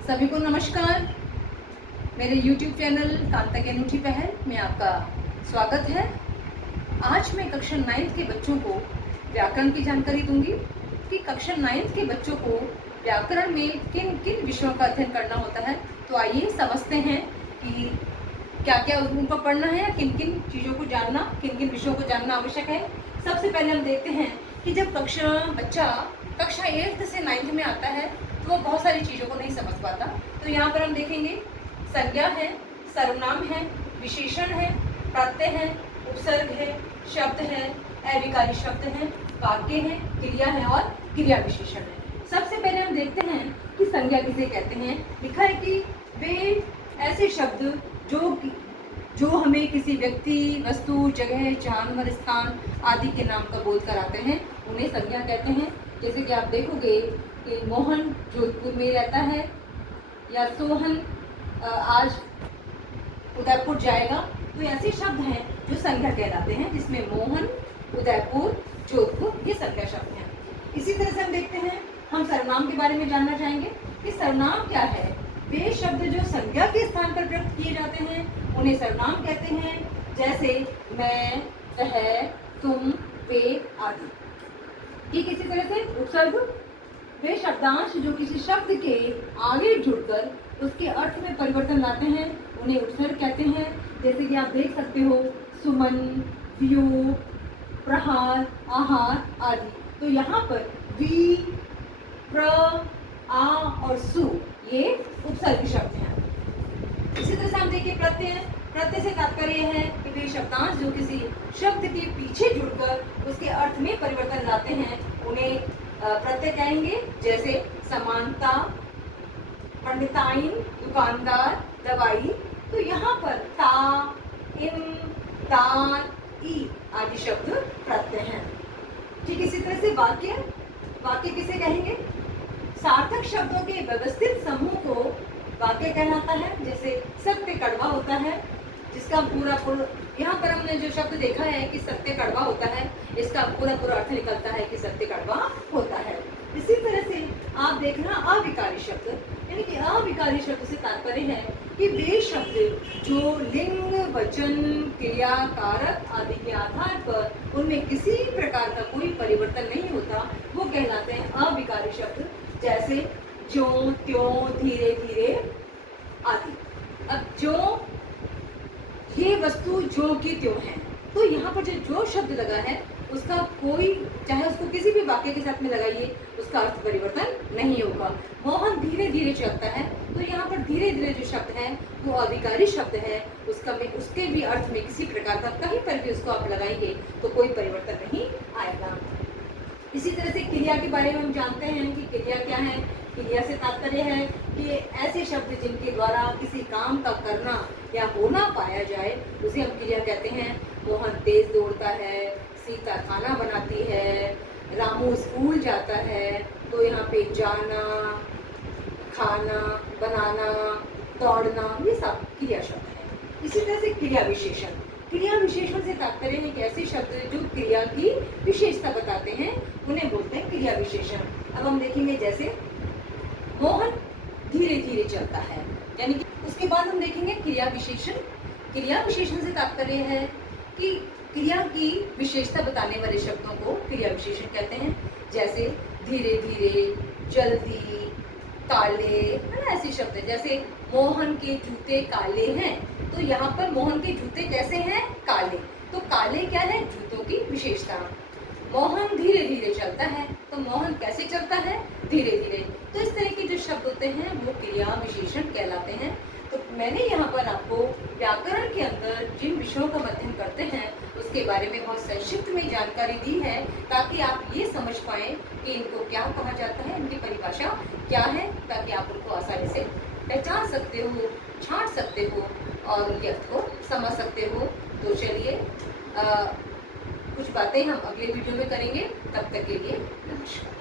सभी को नमस्कार। मेरे YouTube चैनल कांता की अनूठी पहल में आपका स्वागत है। आज मैं कक्षा 9th के बच्चों को व्याकरण की जानकारी दूंगी कि कक्षा 9th के बच्चों को व्याकरण में किन किन विषयों का अध्ययन करना होता है। तो आइए समझते हैं कि क्या क्या उनको पढ़ना है या किन किन चीज़ों को जानना, किन किन विषयों को जानना आवश्यक है। सबसे पहले हम देखते हैं कि जब बच्चा कक्षा 8th से 9th में आता है तो वो बहुत सारी चीज़ों को नहीं समझ पाता। तो यहाँ पर हम देखेंगे संज्ञा है, सर्वनाम है, विशेषण है, प्रत्यय है, उपसर्ग है, शब्द है, अविकारी शब्द है, वाक्य है, क्रिया है और क्रिया विशेषण है। सबसे पहले हम देखते हैं कि संज्ञा किसे कहते हैं। लिखा है कि वे ऐसे शब्द जो हमें किसी व्यक्ति, वस्तु, जगह, जानवर, स्थान आदि के नाम का बोध कराते हैं उन्हें संज्ञा कहते हैं। जैसे कि आप देखोगे कि मोहन जोधपुर में रहता है या सोहन आज उदयपुर जाएगा, तो ऐसे शब्द हैं जो संज्ञा कहलाते हैं, जिसमें मोहन, उदयपुर, जोधपुर ये संज्ञा शब्द हैं। इसी तरह से हम देखते हैं, हम सर्वनाम के बारे में जानना चाहेंगे कि सर्वनाम क्या है। वे शब्द जो संज्ञा के स्थान पर प्रयुक्त किए जाते हैं उन्हें सर्वनाम कहते हैं। जैसे मैं, वह, तुम, वे आदि। ठीक इसी तरह से उपसर्ग वे शब्दांश जो किसी शब्द के आगे जुड़कर उसके अर्थ में परिवर्तन लाते हैं उन्हें उपसर्ग कहते हैं। जैसे कि आप देख सकते हो सुमन, वियोग, प्रहार, आहार आदि। तो यहाँ पर वी, प्र, आ और सु ये उपसर्ग शब्द हैं। इसी तरह से हम देखिए प्रत्यय। प्रत्यय से तात्पर्य है कि वे शब्दांश जो किसी शब्द के पीछे जुड़कर उसके अर्थ में परिवर्तन लाते हैं उन्हें प्रत्यय कहेंगे। जैसे समानता, पंडिताइन, दुकानदार, दवाई। तो यहाँ पर ता, इन, तार, ई आदि शब्द प्रत्यय हैं। ठीक इसी तरह से वाक्य। वाक्य किसे कहेंगे? सार्थक शब्दों के व्यवस्थित समूह को वाक्य कहलाता है। जैसे सत्य कड़वा होता है, जिसका पूरा यहाँ पर हमने जो शब्द देखा है कि सत्य कड़वा होता है, इसका पूरा अर्थ निकलता है कि सत्य कड़वा होता है। इसी तरह से आप देखना अविकारी शब्द, यानी कि अविकारी शब्द से तात्पर्य है कि वे शब्द जो लिंग, वचन, क्रिया, कारक आदि के आधार पर उनमें किसी प्रकार का कोई परिवर्तन नहीं होता, वो कहलाते हैं अविकारी शब्द। जैसे ज्यों, त्यों, धीरे धीरे आदि। अब जो ये वस्तु जो की त्यों है, तो यहाँ पर जो शब्द लगा है उसका कोई, चाहे उसको किसी भी वाक्य के साथ में लगाइए, उसका अर्थ परिवर्तन नहीं होगा। मोहन धीरे धीरे चलता है, तो यहाँ पर धीरे धीरे जो शब्द है वो अविकारी शब्द है। उसके भी अर्थ में किसी प्रकार का कहीं पर भी उसको आप लगाएंगे तो कोई परिवर्तन नहीं आएगा। इसी तरह से क्रिया के बारे में हम जानते हैं कि क्रिया क्या है। क्रिया से तात्पर्य है कि ऐसे शब्द जिनके द्वारा किसी काम का करना या होना पाया जाए उसे हम क्रिया कहते हैं। मोहन तेज दौड़ता है, सीता खाना बनाती है, रामू स्कूल जाता है। तो यहाँ पे जाना, खाना, बनाना, दौड़ना ये सब क्रिया शब्द है। इसी तरह से क्रिया विशेषण। क्रिया विशेषण से तात्पर्य है कि ऐसे शब्द जो क्रिया की विशेषता बताते हैं उन्हें बोलते हैं क्रिया विशेषण। अब हम देखेंगे जैसे मोहन धीरे धीरे चलता है, यानी कि उसके बाद हम देखेंगे क्रिया विशेषण। क्रिया विशेषण से तात्पर्य है कि क्रिया की विशेषता बताने वाले शब्दों को क्रिया विशेषण कहते हैं। जैसे धीरे धीरे, जल्दी, काले, है ना, ऐसे शब्द। जैसे मोहन के जूते काले हैं, तो यहाँ पर मोहन के जूते कैसे हैं? काले। तो काले क्या है? जूतों की विशेषता। मोहन धीरे धीरे चलता है, तो मोहन कैसे चलता है? धीरे धीरे। तो इस तरह के जो शब्द होते हैं वो क्रिया विशेषण कहलाते हैं। तो मैंने यहाँ पर आपको व्याकरण के अंदर जिन विषयों का अध्ययन करते हैं उसके बारे में बहुत संक्षिप्त में जानकारी दी है, ताकि आप ये समझ पाएँ कि इनको क्या कहा जाता है, इनकी परिभाषा क्या है, ताकि आप उनको आसानी से पहचान सकते हो, छांट सकते हो और उनके अर्थ को समझ सकते हो। तो चलिए कुछ बातें हम अगले वीडियो में करेंगे। तब तक के लिए नमस्कार।